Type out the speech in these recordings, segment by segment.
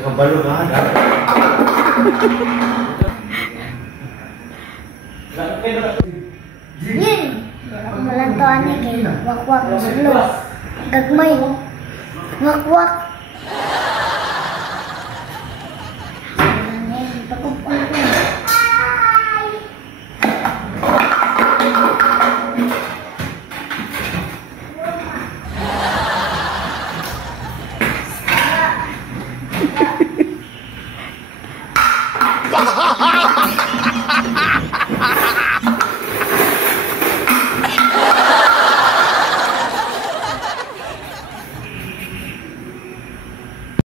Nakabalo ka, ha? Yun! Malantuan ni kay wakwak sulo. Gagmay. Wakwak.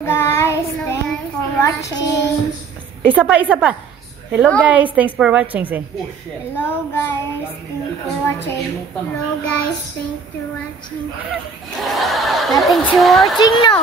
Guys, thanks for watching. Isa pa. Hello guys, thanks for watching. Say. Hello guys, thanks for watching. Hello guys, thanks for watching. Thanks for watching now.